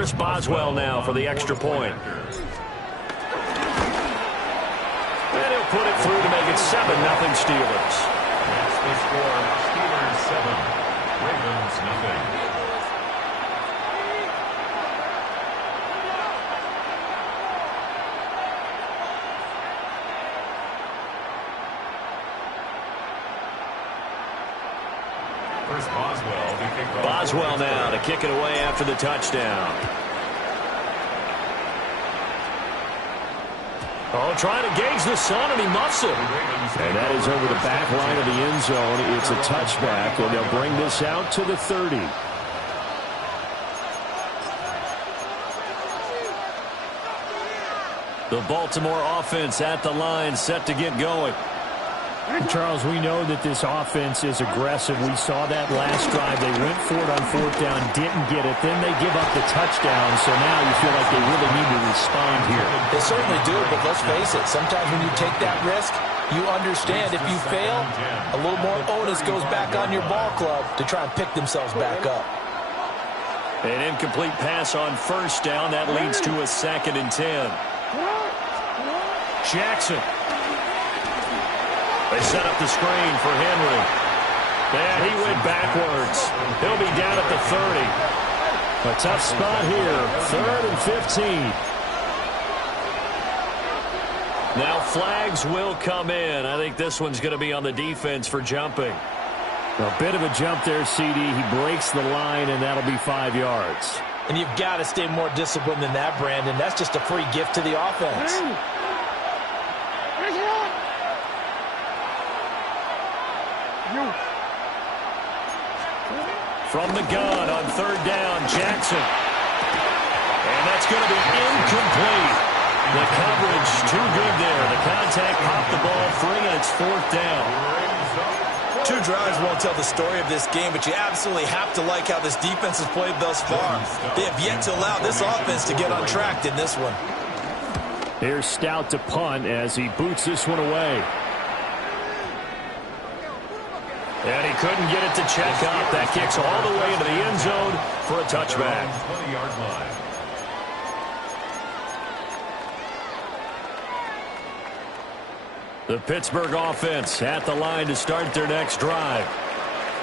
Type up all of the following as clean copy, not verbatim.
Chris Boswell now for the extra point. And he'll put it through to make it 7-0 Steelers. That's the score. Steelers 7, Ravens 0. Boswell now to kick it away after the touchdown. Oh, trying to gauge the sun, and he muffs it. And that is over the back line of the end zone. It's a touchback, and they'll bring this out to the 30. The Baltimore offense at the line, set to get going. Charles, we know that this offense is aggressive. We saw that last drive. They went for it on 4th down, didn't get it. Then they give up the touchdown. So now you feel like they really need to respond here. They certainly do, but let's face it. Sometimes when you take that risk, you understand if you fail, a little more onus goes back on your ball club to try and pick themselves back up. An incomplete pass on 1st down. That leads to a 2nd and 10. Jackson. They set up the screen for Henry. And he went backwards. He'll be down at the 30. A tough spot here. 3rd and 15. Now flags will come in. I think this one's going to be on the defense for jumping. A bit of a jump there, CD. He breaks the line, and that'll be 5 yards. And you've got to stay more disciplined than that, Brandon. That's just a free gift to the offense. From the gun on 3rd down, Jackson. And that's going to be incomplete. The coverage too good there. The contact popped the ball free, and it's 4th down. 2 drives won't tell the story of this game, but you absolutely have to like how this defense has played thus far. They have yet to allow this offense to get on track in this one. Here's Stout to punt as he boots this one away. And he couldn't get it to check up. That kicks all the way into the end zone for a touchback. 20-yard line. The Pittsburgh offense at the line to start their next drive.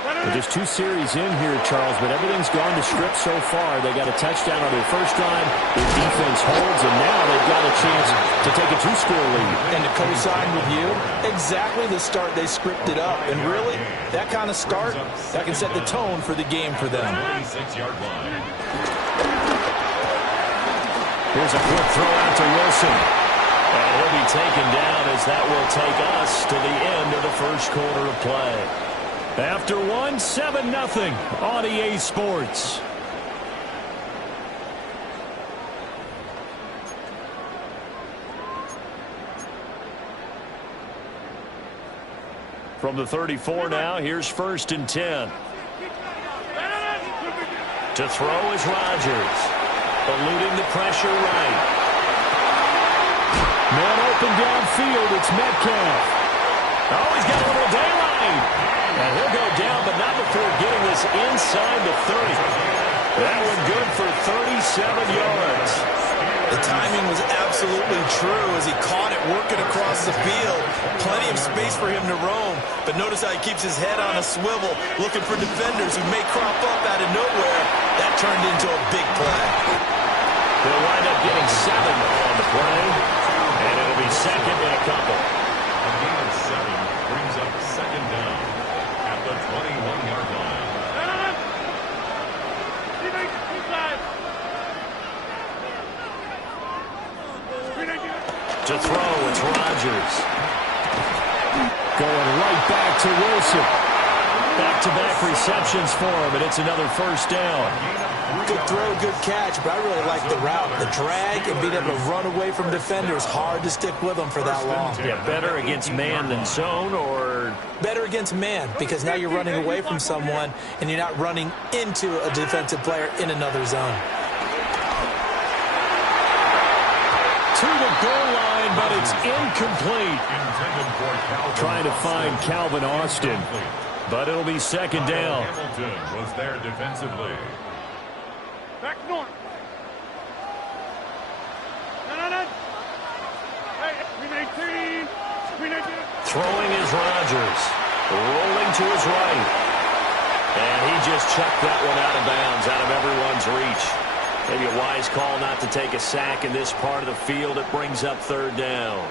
Well, there's 2 series in here, Charles, but everything's gone to script so far. They got a touchdown on their first drive. Their defense holds, and now they've got a chance to take a 2-score lead. And to co-sign with you, exactly the start they scripted up. And really, that kind of start, that can set the tone for the game for them. 26-yard line. Here's a quick throw out to Wilson. And he'll be taken down as that will take us to the end of the first quarter of play. After 7-0 on EA Sports. From the 34 now, here's 1st and 10. To throw is Rodgers. Eluding the pressure right. Man open downfield, it's Metcalf. Oh, he's got a little daylight. And he'll go down, but not before getting this inside the 30. That one good for 37 yards. The timing was absolutely true as he caught it working across the field. Plenty of space for him to roam. But notice how he keeps his head on a swivel, looking for defenders who may crop up out of nowhere. That turned into a big play. They'll wind up getting 7 on the play. And it'll be 2nd and a couple. A gain of 7 brings up 2nd down at the 21-yard line. To throw, it's Rodgers. Going right back to Wilson. Back-to-back receptions for him, and it's another 1st down. Good throw, good catch, but I really like the route. The drag and being able to run away from defenders, hard to stick with them for that long. Yeah, better against man than zone, or? Better against man, because now you're running away from someone, and you're not running into a defensive player in another zone. To the goal line, but it's incomplete. Trying to find Calvin Austin. But it'll be 2nd down. Hamilton was there defensively. Back north. Throwing is Rodgers. Rolling to his right. And he just chucked that one out of bounds, out of everyone's reach. Maybe a wise call not to take a sack in this part of the field. It brings up third down.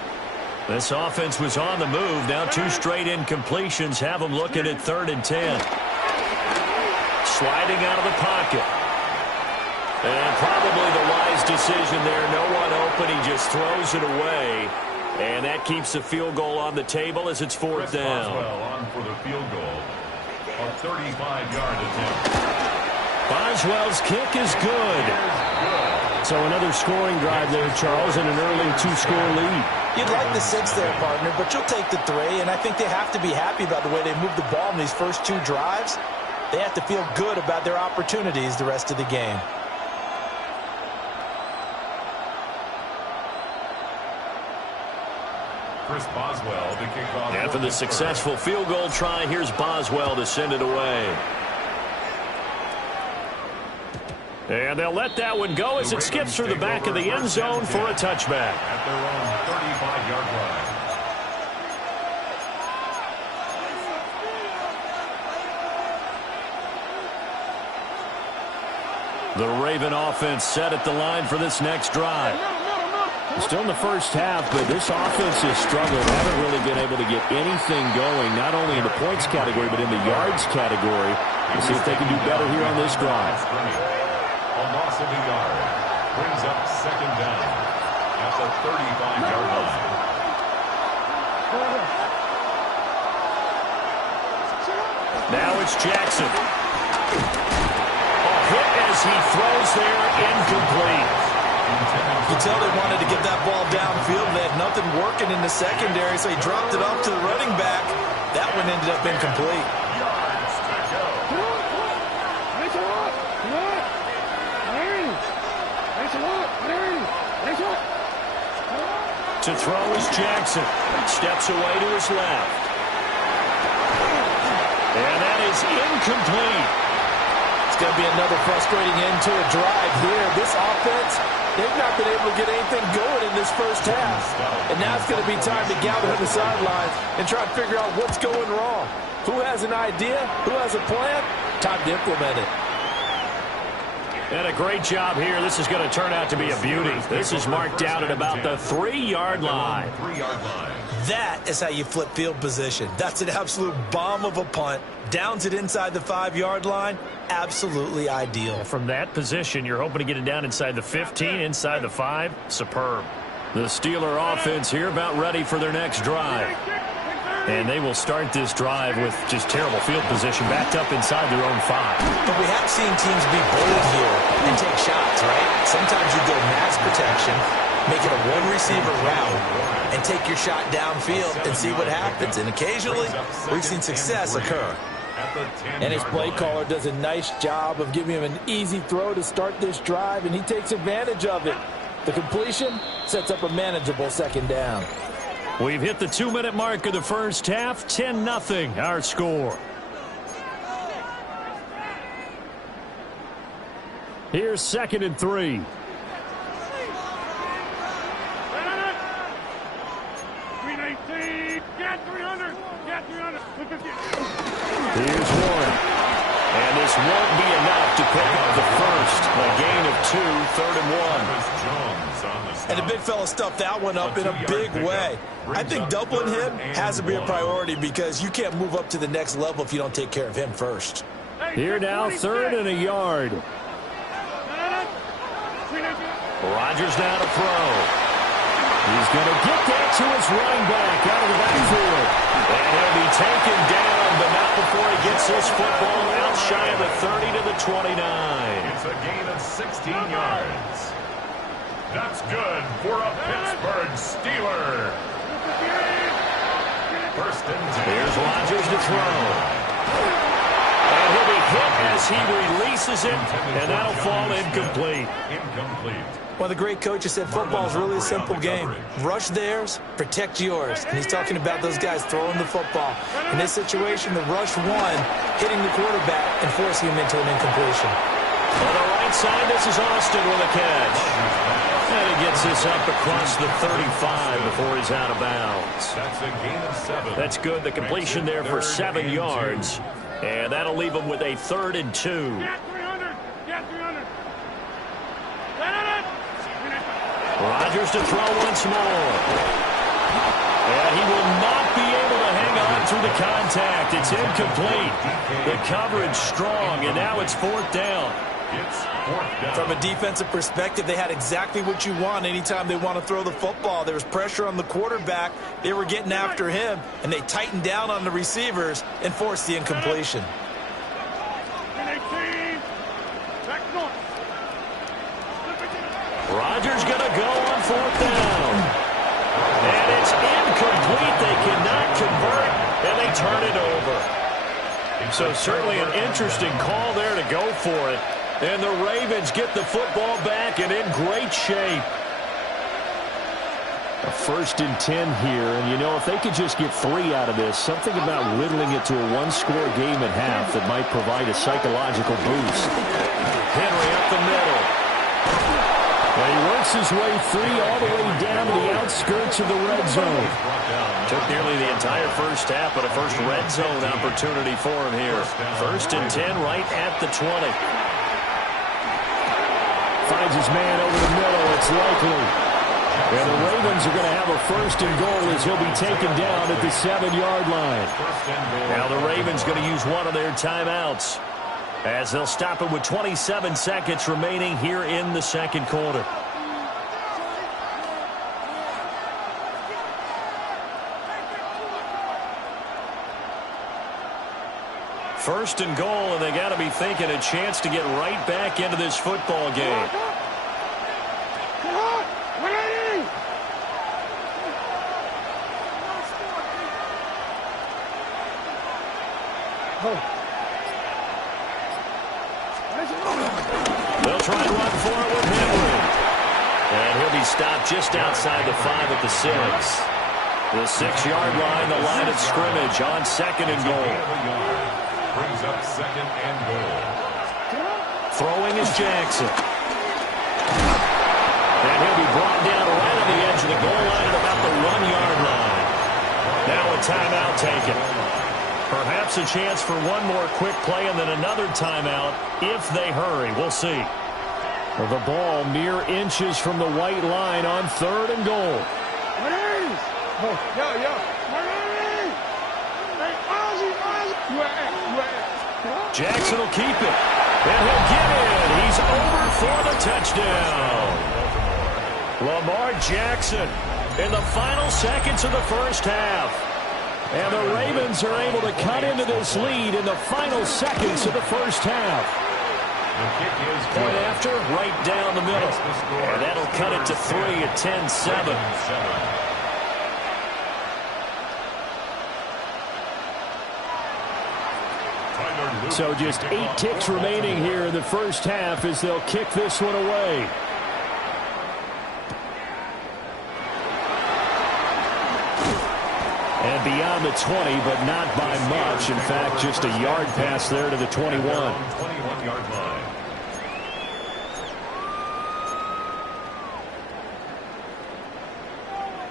This offense was on the move. Now 2 straight incompletions have them looking at 3rd and 10. Sliding out of the pocket. And probably the wise decision there. No one open. He just throws it away. And that keeps the field goal on the table as it's 4th down. Boswell on for the field goal. A 35-yard attempt. Boswell's kick is good. So another scoring drive there, Charles, and an early 2-score lead. You'd like the 6 there, partner, but you'll take the 3, and I think they have to be happy about the way they moved the ball in these first 2 drives. They have to feel good about their opportunities the rest of the game. Chris Boswell to kick off. After the successful field goal try, here's Boswell to send it away. And they'll let that one go as it skips through the back of the end zone for a touchback. At their own 35-yard line. The Raven offense set at the line for this next drive. Still in the first half, but this offense has struggled. Haven't really been able to get anything going, not only in the points category, but in the yards category. We'll see if they can do better here on this drive. A loss of a yard brings up 2nd down at the 35-yard line. Now it's Jackson. A hit as he throws there, incomplete. You can tell they wanted to get that ball downfield. They had nothing working in the secondary, so he dropped it off to the running back. That one ended up incomplete. Yards to go. To throw is Jackson. Steps away to his left. And that is incomplete. It's going to be another frustrating end to a drive here. This offense, they've not been able to get anything going in this first half. And now it's going to be time to gather on the sidelines and try to figure out what's going wrong. Who has an idea? Who has a plan? Time to implement it. And a great job here. This is going to turn out to be a beauty. This is marked out at about the 3-yard line. That is how you flip field position. That's an absolute bomb of a punt. Downs it inside the 5-yard line. Absolutely ideal. From that position, you're hoping to get it down inside the 15, inside the 5. Superb. The Steeler offense here about ready for their next drive. And they will start this drive with just terrible field position, backed up inside their own 5. But we have seen teams be bold here and take shots, right? Sometimes you go max protection, make it a one-receiver route, and take your shot downfield and see what happens. And occasionally, we've seen success occur. And his play caller does a nice job of giving him an easy throw to start this drive, and he takes advantage of it. The completion sets up a manageable 2nd down. We've hit the 2-minute mark of the first half. 10-0 our score. Here's 2nd and 3. Here's one. And this won't be enough to pick up the first. A gain of 2, 3rd and 1. And the big fella stuffed that one up in a big way. I think doubling him has to be a priority because you can't move up to the next level if you don't take care of him first. Here now, 3rd and a yard. Rodgers now to throw. He's going to get that to his running back out of the backfield. And he'll be taken down, but not before he gets this football out shy of the 30 to the 29. It's a gain of 16 yards. That's good for a Pittsburgh Steeler. 1st and 10. Here's Rodgers to throw. And he'll be hit as he releases it, and that'll fall incomplete. One of the great coaches said football is really a simple game. Rush theirs, protect yours. And he's talking about those guys throwing the football. In this situation, the rush one, hitting the quarterback and forcing him into an incompletion. On the right side, this is Austin with a catch. And he gets this up across the 35 before he's out of bounds. That's a gain of 7. That's good. The completion there for 7 yards. And that'll leave him with a 3rd and 2. Get 300. Get 300. Rodgers to throw once more. And he will not be able to hang on through the contact. It's incomplete. The coverage strong, and now it's 4th down. It's 4th down. From a defensive perspective, they had exactly what you want anytime they want to throw the football. There was pressure on the quarterback. They were getting after him, and they tightened down on the receivers and forced the incompletion. Rodgers going to go on 4th down. And it's incomplete. They cannot convert, and they turn it over. So certainly an interesting call there to go for it. And the Ravens get the football back and in great shape. A 1st and 10 here, and you know, if they could just get 3 out of this, something about whittling it to a 1-score game at half that might provide a psychological boost. Henry up the middle. And he works his way free all the way down to the outskirts of the red zone. Took nearly the entire first half, but a first red zone opportunity for him here. 1st and 10 right at the 20. Finds his man over the middle. It's likely. And the Ravens are going to have a 1st and goal as he'll be taken down at the 7-yard line. Now the Ravens going to use one of their timeouts as they'll stop it with 27 seconds remaining here in the 2nd quarter. First and goal, and they got to be thinking a chance to get right back into this football game. They'll try and run for it with Henry. And he'll be stopped just outside the 5 at the 6. The 6-yard line, the line of scrimmage on 2nd and goal. Brings up 2nd and goal. Throwing is Jackson. And he'll be brought down right on the edge of the goal line at about the 1-yard line. Now a timeout taken. Perhaps a chance for one more quick play and then another timeout if they hurry. We'll see. The ball mere inches from the white line on 3rd and goal. Jackson will keep it. And he'll get in. He's over for the touchdown. Lamar Jackson in the final seconds of the first half. And the Ravens are able to cut into this lead in the final seconds of the first half. Point after, right down the middle. And that'll cut it to 3 at 10-7. So just 8 ticks remaining here in the first half as they'll kick this one away. And beyond the 20, but not by much. In fact, just a yard pass there to the 21. 21-yard line.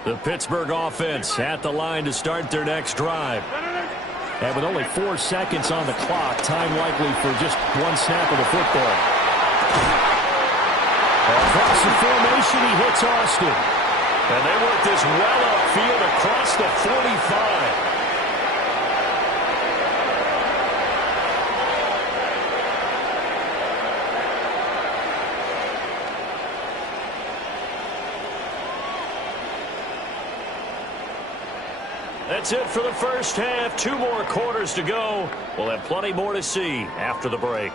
The Pittsburgh offense at the line to start their next drive. And with only 4 seconds on the clock, time likely for just one snap of the football. Across the formation, he hits Austin. And they work this well upfield across the 45. That's it for the first half. 2 more quarters to go. We'll have plenty more to see after the break.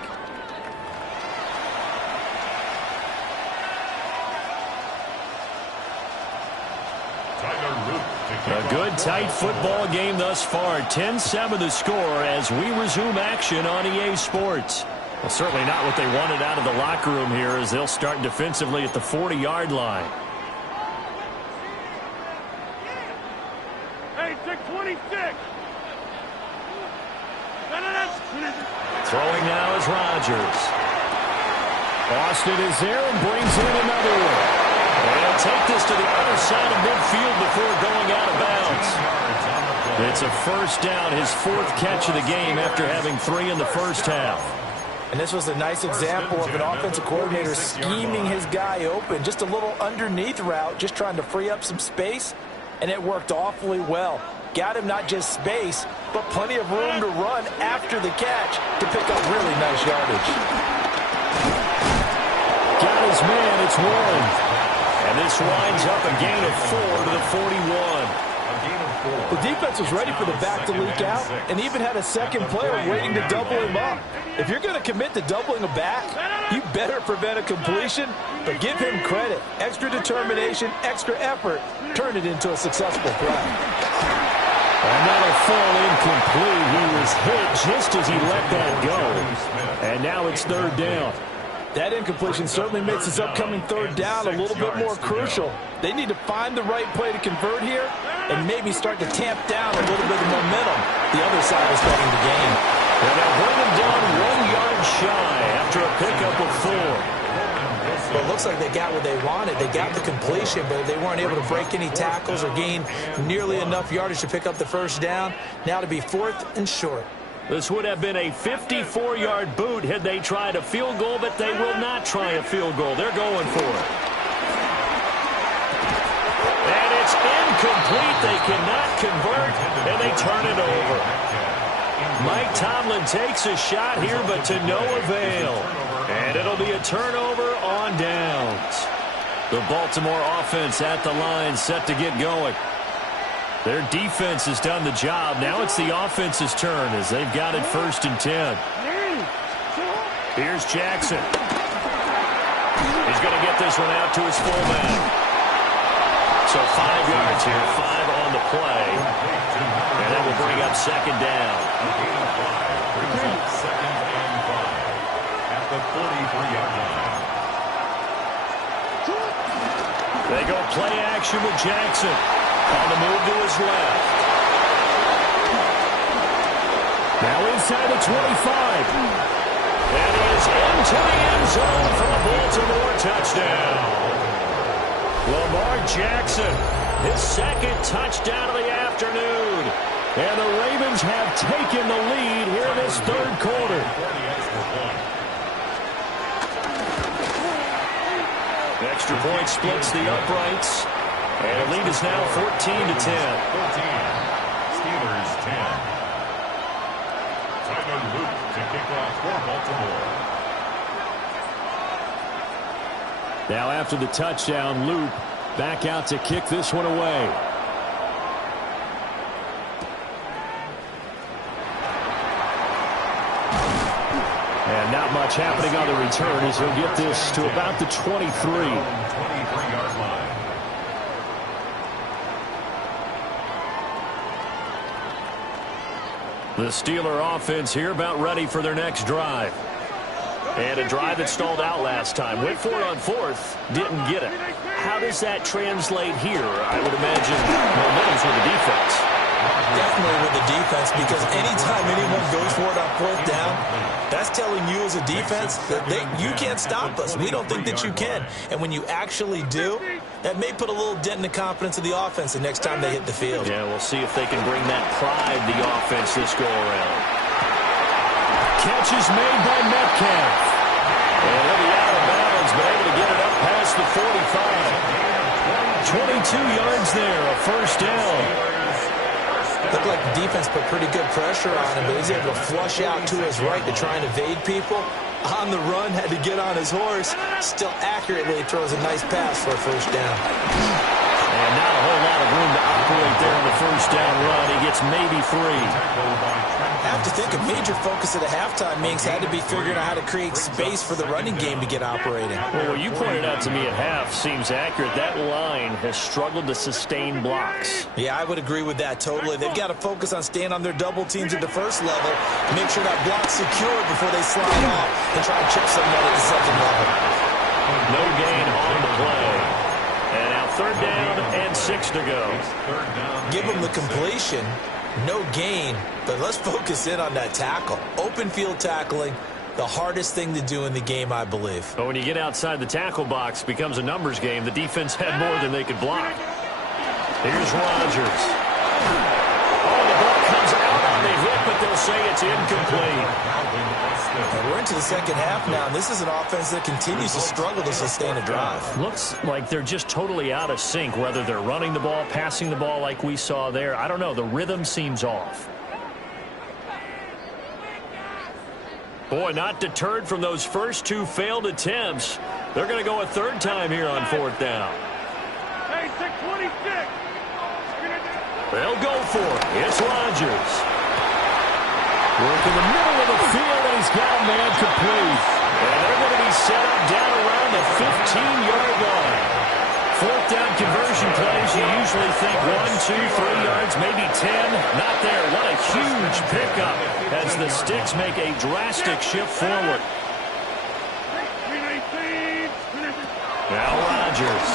A good, tight football game thus far. 10-7 the score as we resume action on EA Sports. Well, certainly not what they wanted out of the locker room here as they'll start defensively at the 40-yard line. Hey, 626. Throwing now is Rodgers. Austin is there and brings in another one. And he'll take this to the other side of midfield before going out of bounds. It's a first down, his fourth catch of the game after having 3 in the first half. And this was a nice example of an offensive coordinator scheming his guy open. Just a little underneath route, just trying to free up some space, and it worked awfully well. Got him not just space, but plenty of room to run after the catch to pick up really nice yardage. Got his man, it's Warren. And this winds up a gain of 4 to the 41. The defense was ready for the back to leak out and even had a second player waiting to double him up. If you're going to commit to doubling a back, you better prevent a completion, but give him credit. Extra determination, extra effort, turn it into a successful play. And that'll fall incomplete. He was hit just as he let that go. And now it's third down. That incompletion certainly makes this upcoming third down a little bit more crucial. They need to find the right play to convert here and maybe start to tamp down a little bit of momentum the other side is starting to gain. And they'll bring him down 1 yard shy after a pickup of 4. Well, it looks like they got what they wanted. They got the completion, but they weren't able to break any tackles or gain nearly enough yardage to pick up the first down. Now to be 4th and short. This would have been a 54-yard boot had they tried a field goal, but they will not try a field goal. They're going for it. And it's incomplete. They cannot convert, and they turn it over. Mike Tomlin takes a shot here, but to no avail. And it'll be a turnover on downs. The Baltimore offense at the line, set to get going. Their defense has done the job. Now it's the offense's turn as they've got it 1st and 10. Here's Jackson. He's going to get this one out to his fullback. So 5 yards here, 5 on the play. And that will bring up second down. Second and 5 at the 43-yard line. They go play action with Jackson. On the move to his left. Now inside the 25. And he is into the end zone for a Baltimore touchdown. Lamar Jackson, his 2nd touchdown of the afternoon. And the Ravens have taken the lead here in this 3rd quarter. Extra point splits the uprights. And the lead is now 14 to 10. 14. Steelers 10. Tyler Luke to kick off for Baltimore. Now after the touchdown, Loop back out to kick this one away. And not much happening on the return as he'll get this to about the 23. 23-yard line. The Steeler offense here about ready for their next drive. And a drive that stalled out last time. Went for it on 4th. Didn't get it. How does that translate here? I would imagine momentum's with the defense. Definitely with the defense, because anytime anyone goes for it on 4th down, that's telling you as a defense that you can't stop us. We don't think that you can. And when you actually do, that may put a little dent in the confidence of the offense the next time they hit the field. Yeah, we'll see if they can bring that pride to the offense this go-around. Catch is made by Metcalf. And he'll be out of bounds, but able to get it up past the 45. 22 yards there, a first down. Looked like the defense put pretty good pressure on him, but he's able to flush out to his right to try and evade people. On the run, had to get on his horse. Still accurately throws a nice pass for a first down. And not a whole lot of room to operate there on the first down run. He gets maybe 3. I have to think a major focus at the halftime, Minks, had to be figuring out how to create space for the running game to get operating. Well, what you pointed out to me at half seems accurate. That line has struggled to sustain blocks. Yeah, I would agree with that totally. They've got to focus on staying on their double teams at the first level, make sure that block's secured before they slide off and try and chip someone at the second level. No gain on the play. And now 3rd down and 6 to go. Give them the completion. No gain, but let's focus in on that tackle. Open field tackling, the hardest thing to do in the game, I believe. But when you get outside the tackle box, it becomes a numbers game. The defense had more than they could block. Here's Rodgers. Oh, the ball comes out on the hit, but they'll say it's incomplete. And we're into the second half now, and this is an offense that continues to struggle to sustain a drive. Looks like they're just totally out of sync, whether they're running the ball, passing the ball like we saw there. I don't know. The rhythm seems off. Boy, not deterred from those first two failed attempts. They're going to go a third time here on fourth down. Hey, 626. They'll go for it. It's Rodgers. Work in the middle of the field, and he's got a man complete. And they're going to be set up down around the 15-yard line. Fourth down conversion plays, you usually think 1, 2, 3 yards, maybe 10. Not there. What a huge pickup as the Sticks make a drastic shift forward. Now Rodgers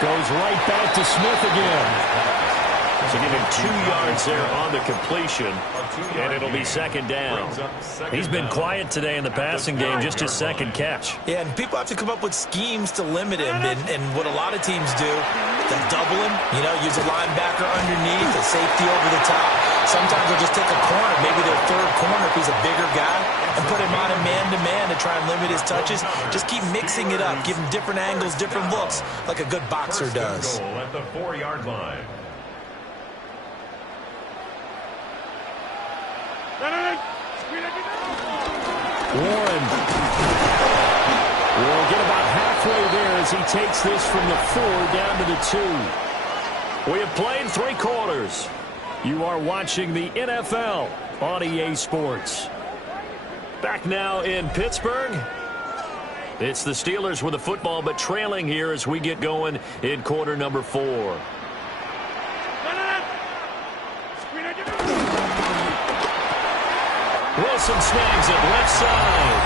goes right back to Smith again. So give him 2 yards there on the completion, and it'll be second down. He's been quiet today in the passing game, just his second catch. Yeah, and people have to come up with schemes to limit him, and what a lot of teams do, they'll double him, use a linebacker underneath, a safety over the top. Sometimes they'll just take a corner, maybe their third corner if he's a bigger guy, and put him on a man-to-man to try and limit his touches. Just keep mixing it up, give him different angles, different looks, like a good boxer does. At the 4-yard line. Warren will get about halfway there as he takes this from the 4 down to the 2. We have played 3 quarters. You are watching the NFL on EA Sports. Back now in Pittsburgh. It's the Steelers with the football, but trailing here as we get going in quarter number 4. Wilson snags it left side.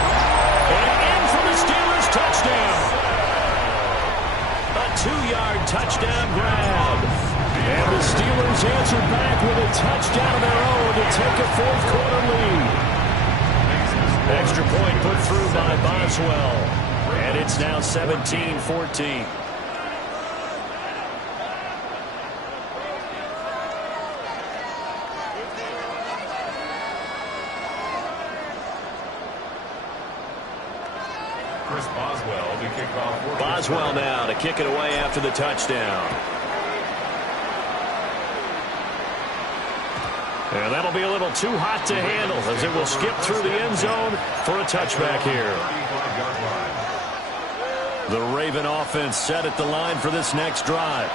And in for the Steelers touchdown. A 2-yard touchdown grab. And the Steelers answer back with a touchdown of their own to take a fourth-quarter lead. Extra point put through by Boswell. And it's now 17-14. Boswell now to kick it away after the touchdown. And that'll be a little too hot to handle as it will skip through the end zone for a touchback here. The Raven offense set at the line for this next drive.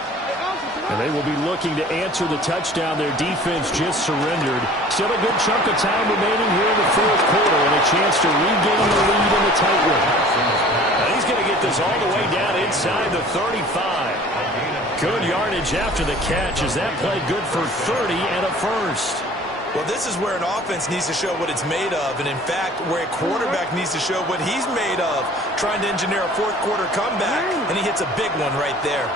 And they will be looking to answer the touchdown their defense just surrendered. Still a good chunk of time remaining here in the fourth quarter and a chance to regain the lead in the tight one. He's going to get this all the way down inside the 35. Good yardage after the catch as that play good for 30 and a first. Well, this is where an offense needs to show what it's made of, and in fact, where a quarterback needs to show what he's made of, trying to engineer a fourth-quarter comeback, and he hits a big one right there.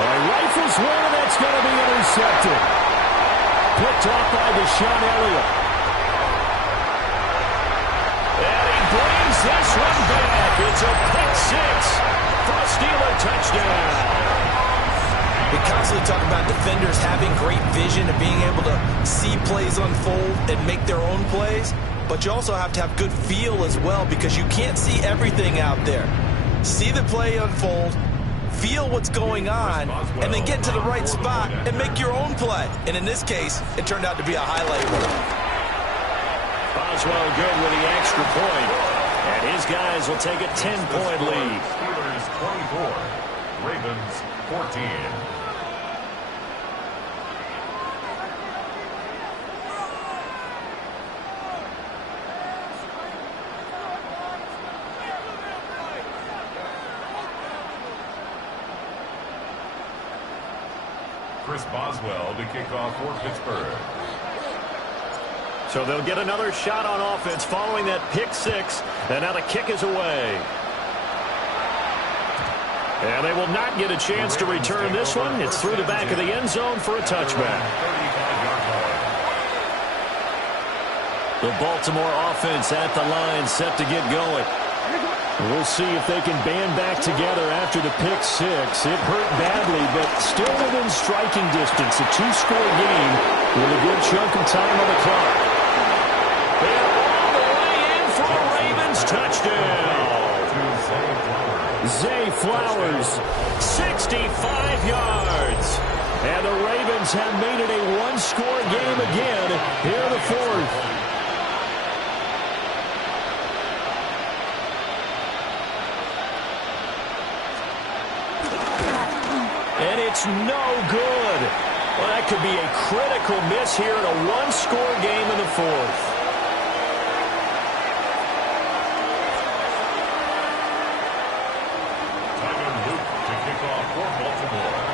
Rifles one, and that's going to be intercepted. Picked off by Deshaun Elliott. And he brings this one back. It's a pick 6 for a Steeler touchdown. We constantly talk about defenders having great vision and being able to see plays unfold and make their own plays, but you also have to have good feel as well because you can't see everything out there. See the play unfold, feel what's going on, and then get to the right spot and make your own play. And in this case, it turned out to be a highlight reel. Boswell good with the extra point, and his guys will take a 10-point lead. Steelers 24, Ravens 14. Chris Boswell to kick off for Pittsburgh. So they'll get another shot on offense following that pick 6, and now the kick is away. And they will not get a chance to return this one. It's through the back of the end zone for a touchback. The Baltimore offense at the line, set to get going. We'll see if they can band back together after the pick six. It hurt badly, but still within striking distance. A two-score game with a good chunk of time on the clock. They're all the way in for a Ravens touchdown. Zay Flowers, 65 yards. And the Ravens have made it a one-score game again here in the fourth. And it's no good. Well, that could be a critical miss here in a one-score game in the fourth. To kick off for Baltimore.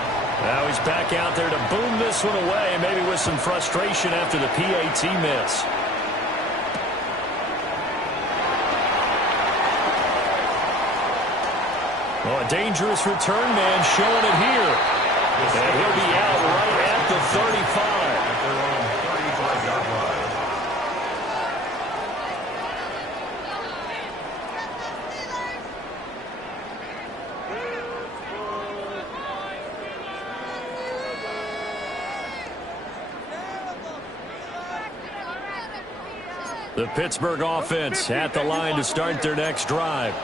Now he's back out there to boom this one away, maybe with some frustration after the PAT miss. Oh, a dangerous return man showing it here. And he'll be out right at the 35. At their own 35-yard line. The Pittsburgh offense at the line to start their next drive.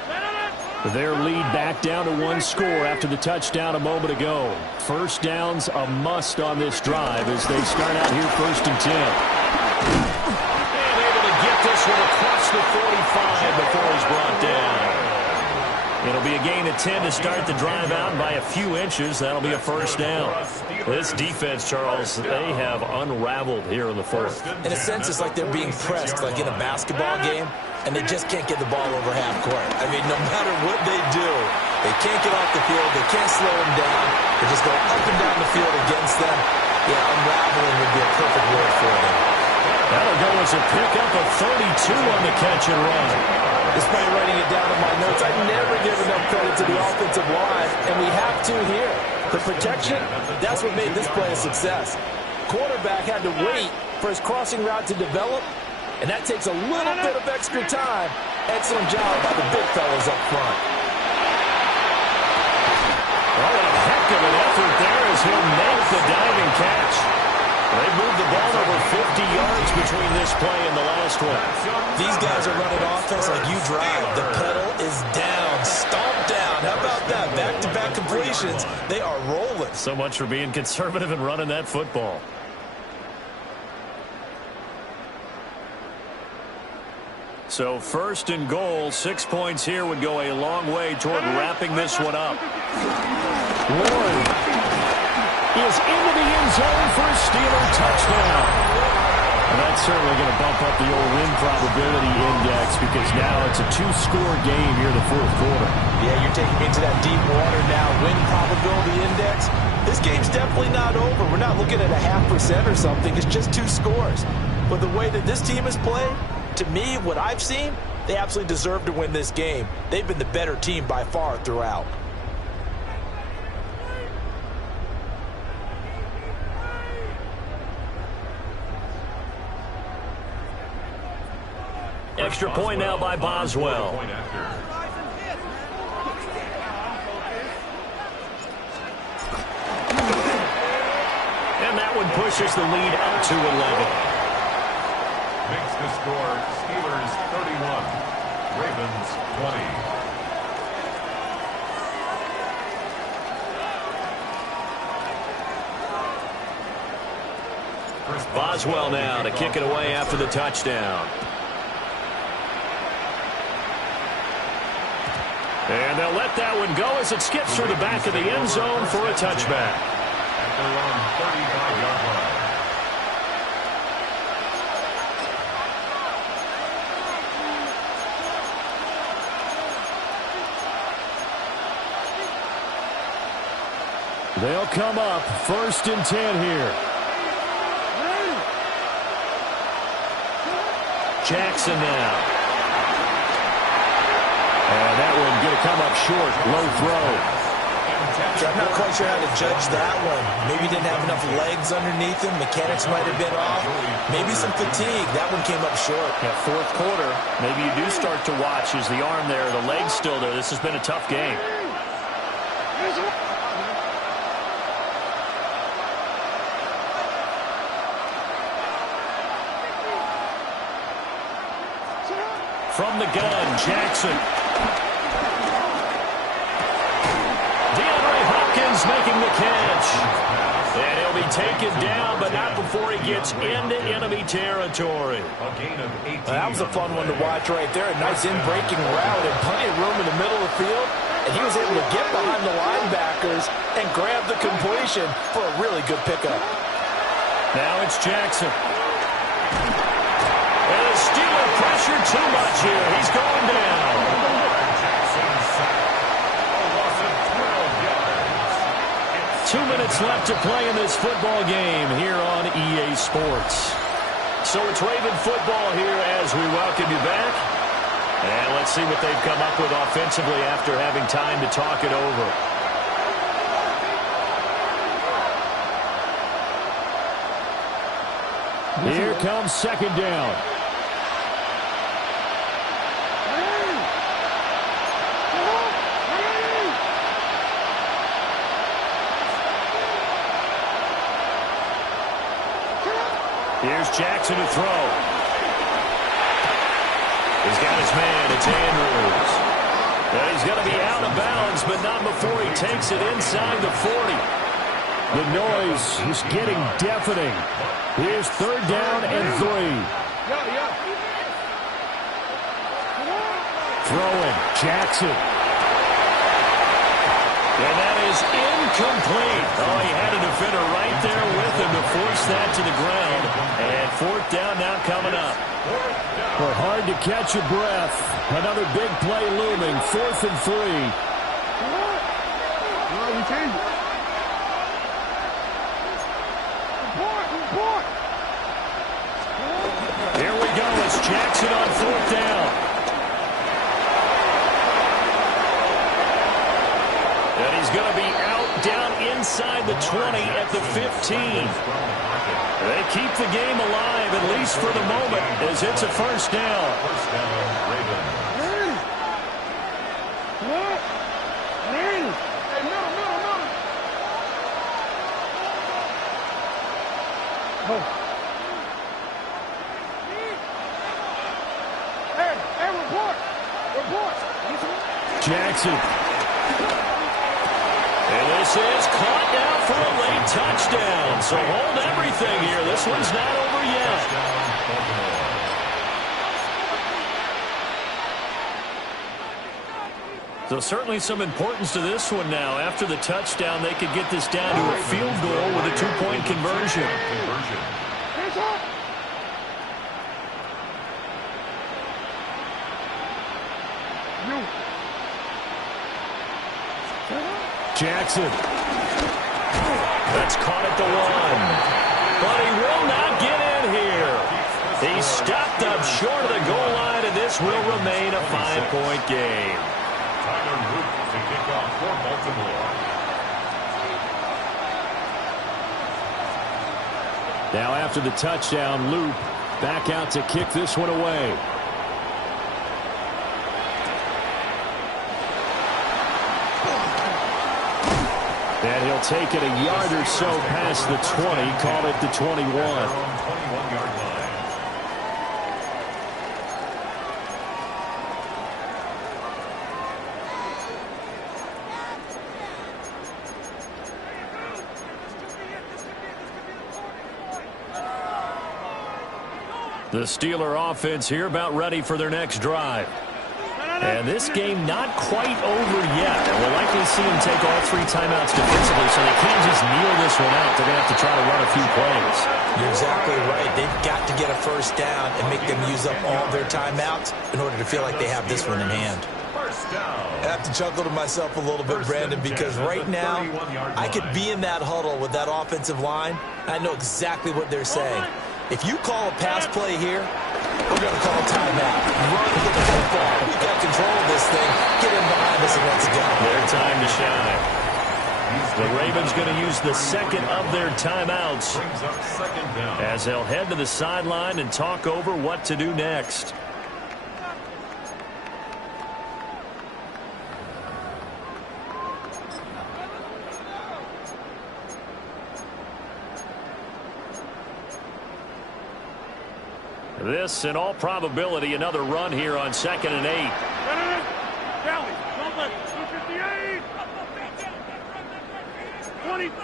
Their lead back down to one score after the touchdown a moment ago. First down's a must on this drive as they start out here 1st and 10. And able to get this one across the 45 before he's brought down. It'll be a gain of 10 to start the drive out, and by a few inches, that'll be a first down. This defense, Charles, they have unraveled here in the fourth. In a sense, it's like they're being pressed, like in a basketball game, and they just can't get the ball over half court. I mean, no matter what they do, they can't get off the field. They can't slow them down. They just go up and down the field against them. Yeah, unraveling would be a perfect word for them. That'll go as a pickup of 32 on the catch and run. Despite writing it down in my notes, I never give enough credit to the offensive line, and we have to here. The protection, that's what made this play a success. Quarterback had to wait for his crossing route to develop, and that takes a little bit of extra time. Excellent job by the big fellas up front. What a heck of an effort there as he'll make the diving catch. They moved the ball over 50 yards between this play and the last one. These guys are running offense like you drive. The pedal is down, stomped down. How about that? Back-to-back completions. They are rolling. So much for being conservative and running that football. So 1st and goal, 6 points here would go a long way toward wrapping this one up. Ward is into the end zone for a Steeler touchdown. And that's certainly going to bump up the old win probability index because now it's a two-score game here in the fourth quarter. Yeah, you're taking me into that deep water now. Win probability index. This game's definitely not over. We're not looking at a 0.5% or something. It's just 2 scores. But the way that this team has played, to me, what I've seen, they absolutely deserve to win this game. They've been the better team by far throughout. Extra point now by Boswell. And that one pushes the lead up to 11. Makes the score Steelers 31, Ravens 20. Boswell now to kick it away after the touchdown. And they'll let that one go as it skips through the back of the end zone for a touchback. At their own 35-yard line. They'll come up 1st and 10 here. Jackson now. And that one going to come up short. Low throw. I'm not quite sure how to judge that one. Maybe he didn't have enough legs underneath him. Mechanics might have been off. Maybe some fatigue. That one came up short. Yeah, fourth quarter, maybe you do start to watch. Is the arm there, the leg's still there? This has been a tough game. From the gun, Jackson. Making the catch. And he'll be taken down, but not before he gets into enemy territory. That was a fun one to watch right there. A nice in-breaking route and plenty of room in the middle of the field. And he was able to get behind the linebackers and grab the completion for a really good pickup. Now it's Jackson. And the Steeler pressure too much here. He's going down. 2 minutes left to play in this football game here on EA Sports. So it's Raven football here as we welcome you back. And let's see what they've come up with offensively after having time to talk it over. Here comes second down. Here's Jackson to throw. He's got his man. It's Andrews. And he's going to be out of bounds, but not before he takes it inside the 40. The noise is getting deafening. Here's third down and 3. Throwing. Jackson. And that is incomplete. Oh, he had a defender right there with him to force that to the ground. And fourth down now coming up. Well, hard to catch your breath. Another big play looming. 4th and 3. Here we go. It's Jackson on fourth down. And he's going to be out down inside the 20 at the 15. They keep the game alive, at least for the moment, as it's a first down. Jackson. And this is caught now for a late touchdown. So hold everything here. This one's not over yet. So certainly some importance to this one now. After the touchdown, they could get this down to a field goal with a 2-point conversion. Jackson. That's caught at the 1. But he will not get in here. He's stopped up short of the goal line, and this will remain a 5-point game. To kick off for Baltimore. Now after the touchdown, Loop back out to kick this one away. And he'll take it a yard or so past the 20, call it the 21. 21-yard line. The Steeler offense here about ready for their next drive. And this game not quite over yet. And we'll likely see them take all 3 timeouts defensively, so they can't just kneel this one out. They're going to have to try to run a few plays. You're exactly right. They've got to get a first down and make them use up all their timeouts in order to feel like they have this one in hand. I have to chuckle to myself a little bit, Brandon, because right now I could be in that huddle with that offensive line. I know exactly what they're saying. If you call a pass play here, we're going to call a timeout. Run with the football. We've got control of this thing. Get in behind us and let's go. Their time to shine. The Ravens going to use the second of their timeouts as they'll head to the sideline and talk over what to do next. This, in all probability, another run here on 2nd and 8. Kelly, don't let 258. 26.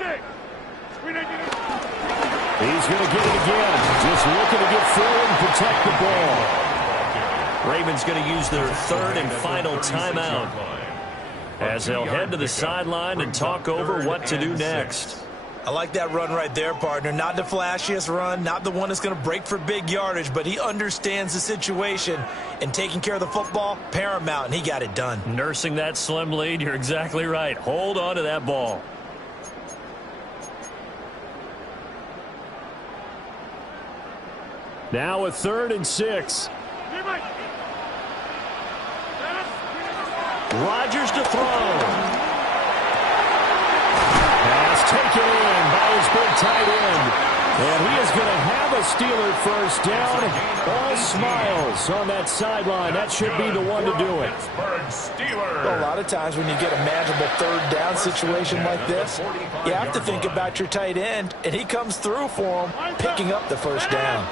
He's going to get it again. Just looking to get forward and protect the ball. Ravens going to use their third and final timeout as they'll head to the sideline and talk over what to do next. I like that run right there, partner. Not the flashiest run, not the one that's going to break for big yardage, but he understands the situation, and taking care of the football, paramount, and he got it done. Nursing that slim lead, you're exactly right. Hold on to that ball. Now a 3rd and 6. Rodgers to throw. Taken in by his big tight end. And he is going to have a Steeler first down. All smiles on that sideline. That should be the one to do it. Well, a lot of times when you get a manageable third down situation like this, you have to think about your tight end, and he comes through for him, picking up the first down.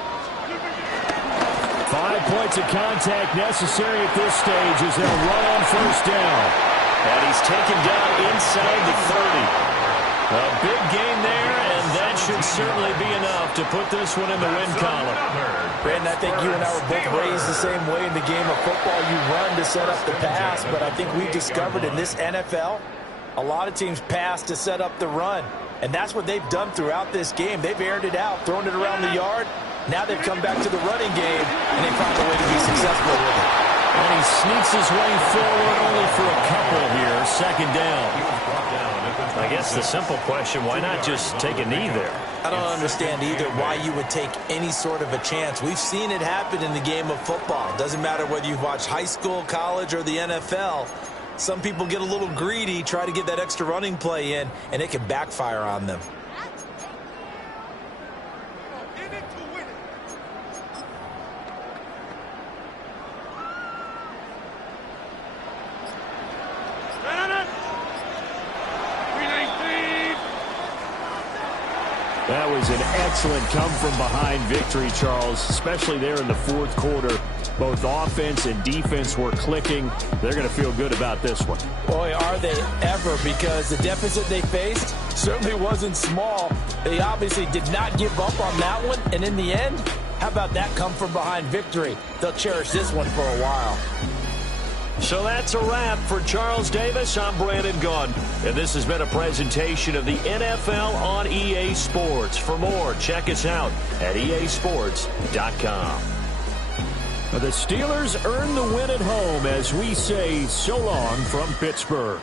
5 points of contact necessary at this stage as they'll run on first down. And he's taken down inside the 30. A big gain there, and that should certainly be enough to put this one in the win column. Brandon, I think you and I were both raised the same way in the game of football. You run to set up the pass, but I think we've discovered in this NFL, a lot of teams pass to set up the run. And that's what they've done throughout this game. They've aired it out, thrown it around the yard. Now they've come back to the running game, and they found a way to be successful with it. And he sneaks his way forward only for a couple here. 2nd down. I guess the simple question, why not just take a knee there? I don't understand either why you would take any sort of a chance. We've seen it happen in the game of football. Doesn't matter whether you've watched high school, college, or the NFL. Some people get a little greedy, try to get that extra running play in, and it can backfire on them. That was an excellent come-from-behind victory, Charles, especially there in the 4th quarter. Both offense and defense were clicking. They're going to feel good about this one. Boy, are they ever, because the deficit they faced certainly wasn't small. They obviously did not give up on that one, and in the end, how about that come-from-behind victory? They'll cherish this one for a while. So that's a wrap for Charles Davis. I'm Brandon Gunn, and this has been a presentation of the NFL on EA Sports. For more, check us out at easports.com. The Steelers earn the win at home as we say so long from Pittsburgh.